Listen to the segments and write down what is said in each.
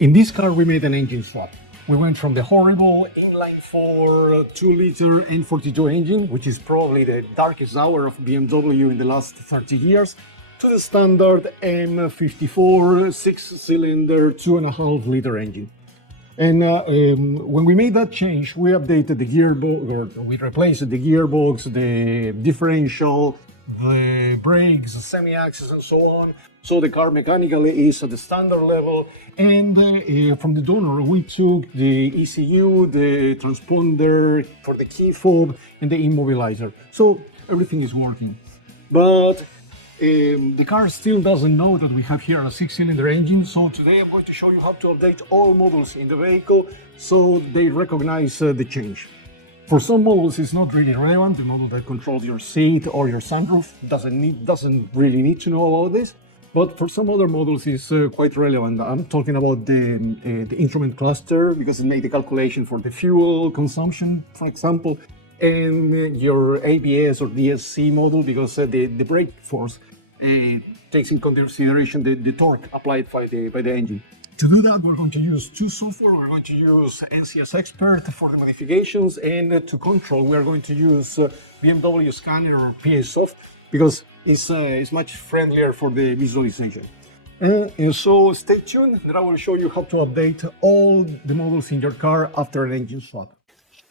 In this car, we made an engine swap. We went from the horrible inline-4 2-liter N42 engine, which is probably the darkest hour of BMW in the last 30 years, to the standard M54 6-cylinder 2.5-liter engine. And when we made that change, we updated the gearbox, or we replaced the gearbox, the differential, the brakes, the semi-axis, and so on. So the car mechanically is at the standard level. And from the donor, we took the ECU, the transponder for the key fob, and the immobilizer. So everything is working. But the car still doesn't know that we have here a 6-cylinder engine, so today I'm going to show you how to update all models in the vehicle so they recognize the change. For some models it's not really relevant. The model that controls your seat or your sunroof doesn't really need to know about this, but for some other models it's quite relevant. I'm talking about the instrument cluster, because it makes the calculation for the fuel consumption, for example, and your ABS or DSC model, because the brake force takes in consideration the torque applied by the engine. To do that, we're going to use two software. We're going to use NCS Expert for the modifications, and to control, we're going to use BMW Scanner or PASoft, because it's much friendlier for the visualization. And so stay tuned, and I will show you how to update all the models in your car after an engine swap.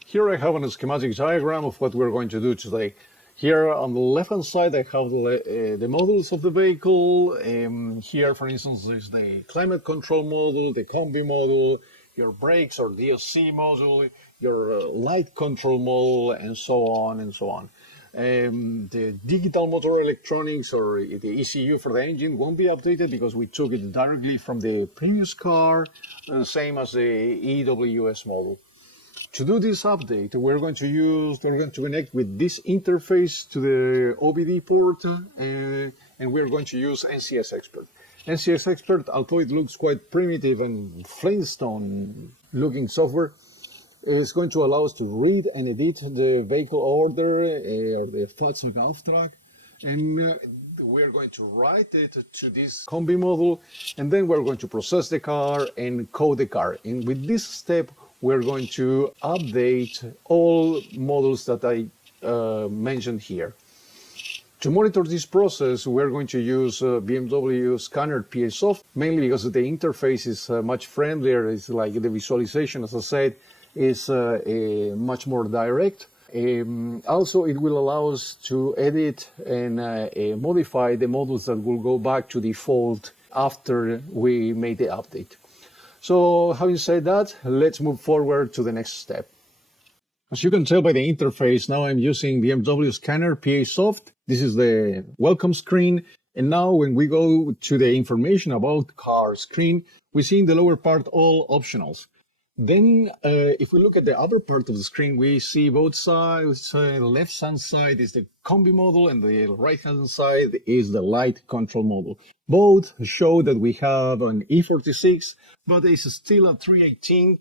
Here I have a schematic diagram of what we're going to do today. Here on the left-hand side, I have the models of the vehicle. Here, for instance, is the climate control model, the Kombi model, your brakes or DSC model, your light control model, and so on and so on. The digital motor electronics or the ECU for the engine won't be updated because we took it directly from the previous car, same as the EWS model. To do this update, we're going to connect with this interface to the OBD port, and we're going to use NCS Expert. NCS Expert, although it looks quite primitive and Flintstone looking software, is going to allow us to read and edit the vehicle order or the Fahrzeugauftrag, and we're going to write it to this Kombi model, and then we're going to process the car and code the car. And with this step, we're going to update all models that I mentioned here. To monitor this process, we're going to use BMW Scanner PASoft, mainly because the interface is much friendlier. It's like the visualization, as I said, is much more direct. Also, it will allow us to edit and modify the models that will go back to default after we made the update. So having said that, let's move forward to the next step. As you can tell by the interface, now I'm using BMW Scanner PASoft. This is the welcome screen. And now when we go to the information about car screen, we see in the lower part all optionals. Then if we look at the upper part of the screen, we see both sides. The left-hand side is the Kombi model and the right-hand side is the light control model. Both show that we have an E46, but it's still a 318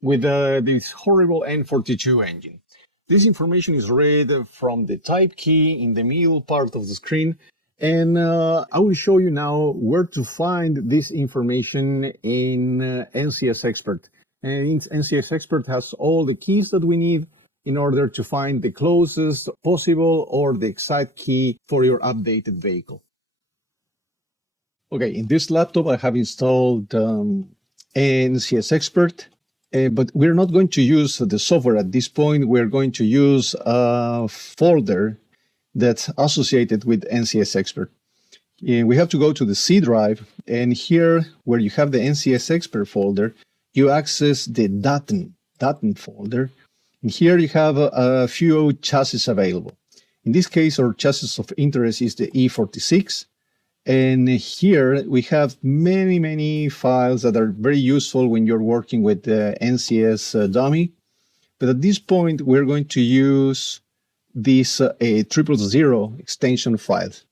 with this horrible N42 engine. This information is read from the type key in the middle part of the screen, and I will show you now where to find this information in NCS Expert. And NCS Expert has all the keys that we need in order to find the closest possible or the exact key for your updated vehicle. Okay, in this laptop I have installed NCS Expert, but we're not going to use the software at this point. We're going to use a folder that's associated with NCS Expert. We have to go to the C drive, and here where you have the NCS Expert folder, you access the Daten folder. And here you have a few chassis available. In this case, our chassis of interest is the E46. And here we have many files that are very useful when you're working with the NCS dummy. But at this point, we're going to use this 000 extension files.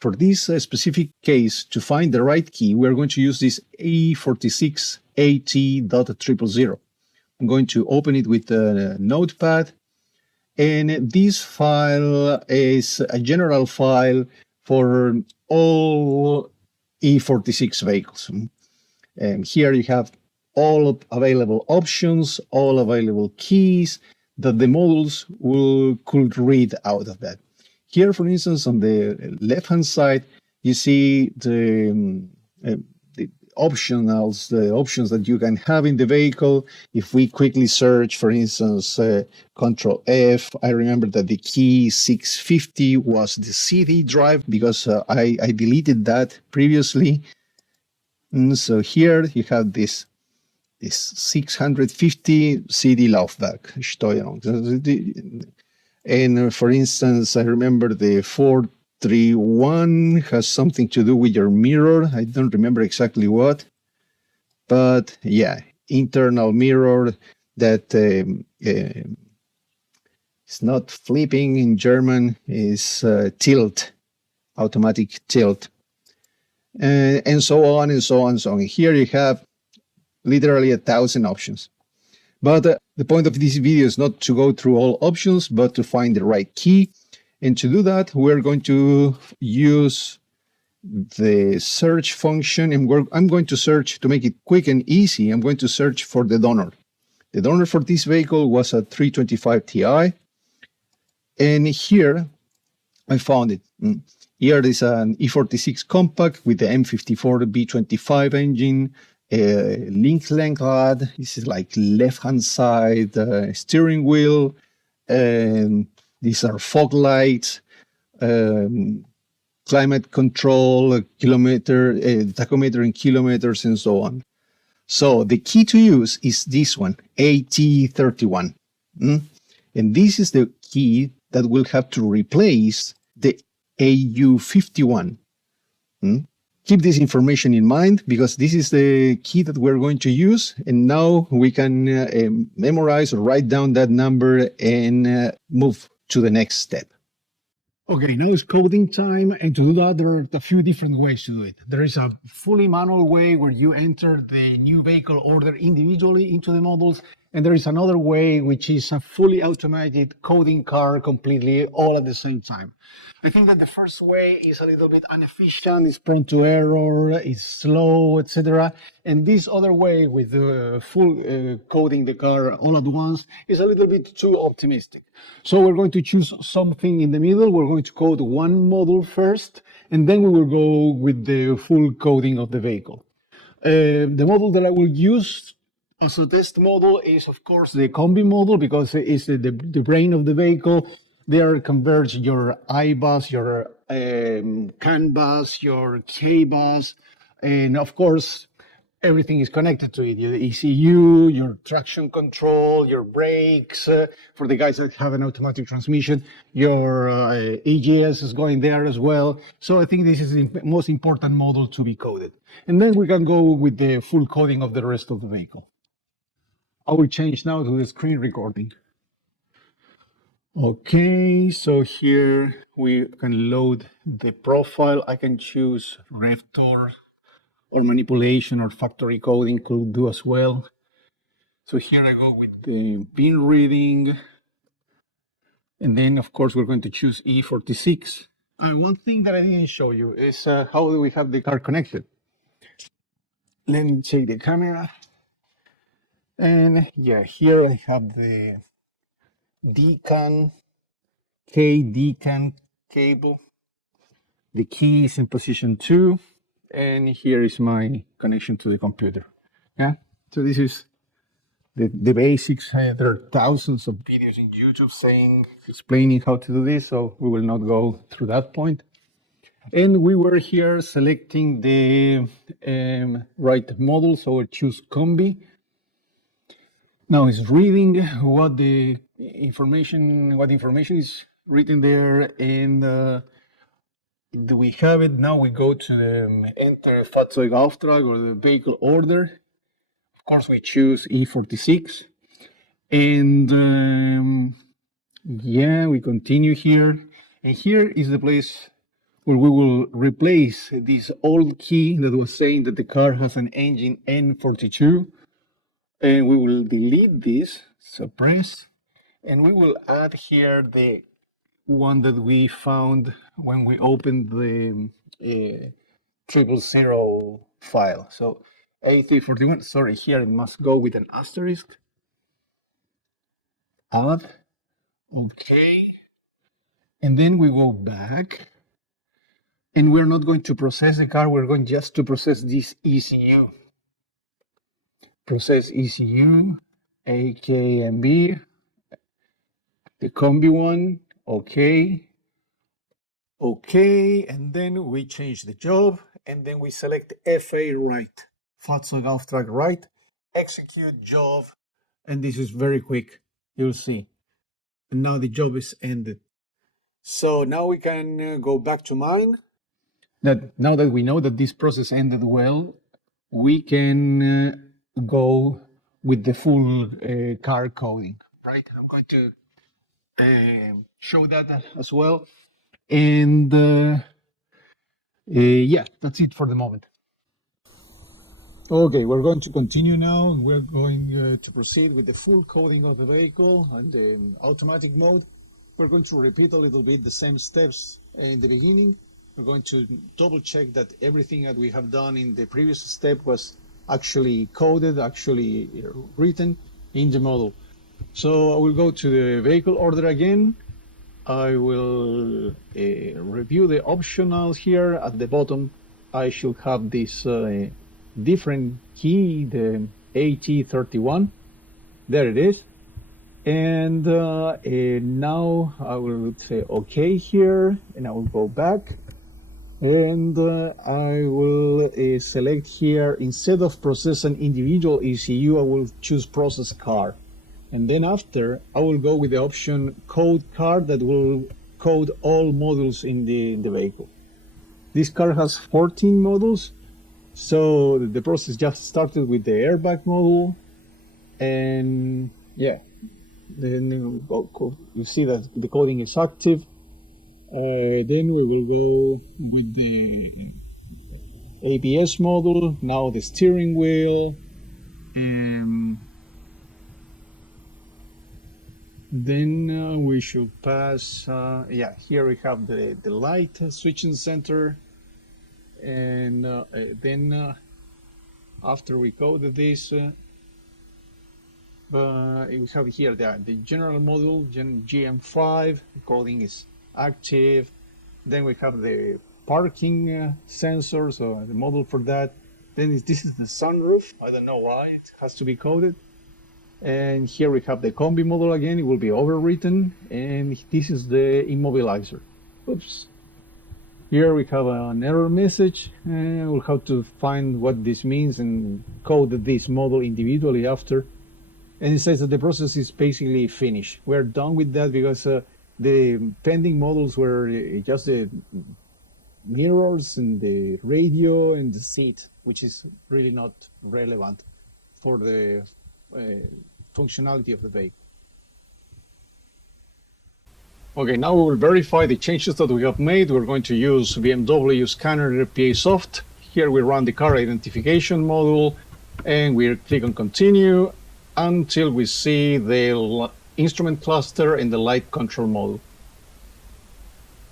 For this specific case, to find the right key, we're going to use this E46 AT.000. I'm going to open it with a notepad, and this file is a general file for all E46 vehicles. Here you have all available options, all available keys that the models could read out of that. Here, for instance, on the left-hand side, you see the optionals, the options that you can have in the vehicle. If we quickly search, for instance, Control F, I remember that the key 650 was the CD drive because I deleted that previously. And so here you have this 650 CD Laufwerk Steuerung. And for instance, I remember the 431 has something to do with your mirror. I don't remember exactly what, but yeah, internal mirror that it's not flipping in German, is tilt, automatic tilt, and so on and so on and so on. Here you have literally 1,000 options. But the point of this video is not to go through all options, but to find the right key. And to do that, we're going to use the search function. And I'm going to search, to make it quick and easy, I'm going to search for the donor. The donor for this vehicle was a 325 Ti. And here I found it. Here is an E46 compact with the M54 B25 engine. Link rad. This is like left-hand side steering wheel. These are fog lights, climate control, tachometer in kilometers, and so on. So the key to use is this one, AT31. And this is the key that will have to replace the AU51. Keep this information in mind because this is the key that we're going to use. And now we can memorize or write down that number and move to the next step. Okay, now it's coding time, and to do that, there are a few different ways to do it. There is a fully manual way where you enter the new vehicle order individually into the models, and there is another way which is a fully automated coding car completely all at the same time. I think that the first way is a little bit inefficient, it's prone to error, it's slow, etc. And this other way with full coding the car all at once is a little bit too optimistic. So we're going to choose something in the middle. We're going to code one model first, and then we will go with the full coding of the vehicle. The model that I will use as a test model is, of course, the Kombi model because it's the brain of the vehicle. There converge your I-bus, your CAN bus, your K-bus, and of course, everything is connected to it. Your ECU, your traction control, your brakes, for the guys that have an automatic transmission, your EGS is going there as well. So I think this is the most important model to be coded. And then we can go with the full coding of the rest of the vehicle. I will change now to the screen recording. Okay, so here we can load the profile. I can choose RevTor or manipulation or factory coding could do as well. So here I go with the bin reading. And then, of course, we're going to choose E46. One thing that I didn't show you is how do we have the car connected. Let me take the camera. And yeah, here I have the DCAN, KDCAN cable. The key is in position 2. And here is my connection to the computer. Yeah, so this is the basics. There are thousands of videos in YouTube explaining how to do this, so we will not go through that point. And we were here selecting the right model, so we'll choose Kombi. Now it's reading what information is written there, and do we have it? Now we go to the enter Fahrzeugauftrag or the vehicle order. Of course, we choose E46. And yeah, we continue here. And here is the place where we will replace this old key that was saying that the car has an engine N42. And we will delete this, suppress, and we will add here the one that we found when we opened the 000 file. So A341. Sorry, here it must go with an asterisk. Add. Okay. And then we go back. And we're not going to process the car, we're going just to process this ECU. Process ECU, AKMB, the Kombi one, okay. Okay, and then we change the job, and then we select FA right, Fahrzeugauftrag right, execute job, and this is very quick, you'll see. And now the job is ended. So now we can go back to mine. Now that we know that this process ended well, we can go with the full car coding, right? I'm going to show that as well. And yeah, that's it for the moment. Okay, we're going to continue now. We're going to proceed with the full coding of the vehicle and the automatic mode. We're going to repeat a little bit the same steps in the beginning. We're going to double check that everything that we have done in the previous step was actually coded, actually written in the model. So I will go to the vehicle order again. I will review the optionals here. At the bottom, I should have this different key, the AT31. There it is. And now I will say OK here, and I will go back. And I will select here, instead of process an individual ECU, I will choose process car. And then after, I will go with the option code car that will code all modules in the vehicle. This car has 14 modules, so the process just started with the airbag module. And yeah, then you see that the coding is active. Then we will go with the ABS module, now the steering wheel. Then we should pass, yeah, here we have the light switching center. And then after we coded this, we have here the general module, GM5, coding is active. Then we have the parking sensor, so the model for that. Then this is the sunroof. I don't know why it has to be coded. And here we have the Kombi model again. It will be overwritten. And this is the immobilizer. Oops. Here we have an error message. And we'll have to find what this means and code this model individually after. And it says that the process is basically finished. We're done with that because the pending models were just the mirrors and the radio and the seat, which is really not relevant for the functionality of the vehicle. Okay, now we will verify the changes that we have made. We're going to use BMW Scanner PA Soft. Here we run the car identification module and we click on continue until we see the instrument cluster and the light control module.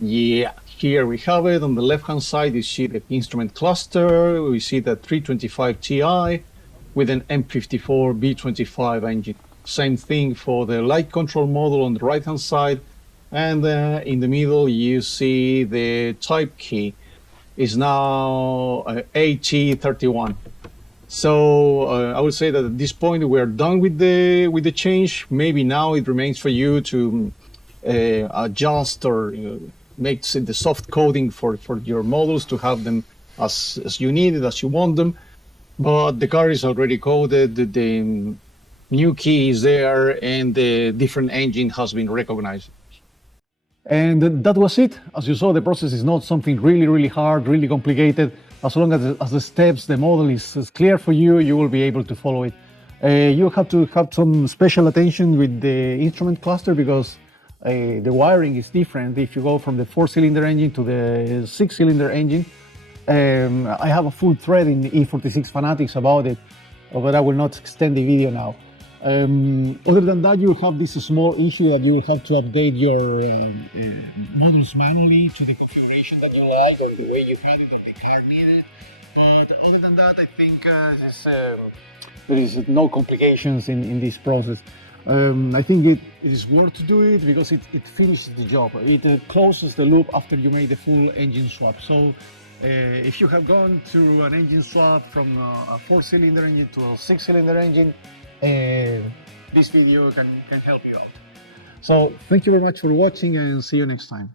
Yeah, here we have it. On the left hand side you see the instrument cluster. We see the 325 Ti with an M54 B25 engine. Same thing for the light control module on the right hand side. And in the middle you see the type key is now AT31. So I would say that at this point we're done with the change. Maybe now it remains for you to adjust or make the soft coding for your models to have them as you need it, as you want them. But the car is already coded, the new key is there, and the different engine has been recognized. And that was it. As you saw, the process is not something really hard, really complicated. As long as the steps, the model is clear for you, you will be able to follow it. You have to have some special attention with the instrument cluster because the wiring is different if you go from the 4-cylinder engine to the 6-cylinder engine. I have a full thread in E46 Fanatics about it, but I will not extend the video now. Other than that, you have this small issue that you will have to update your models manually to the configuration that you like or the way you had it when the car needed. But other than that, I think there is no complications in this process. I think it is worth to do it because it finishes the job. It closes the loop after you make the full engine swap. So if you have gone through an engine swap from a 4-cylinder engine to a 6-cylinder engine, this video can help you out. So thank you very much for watching and see you next time.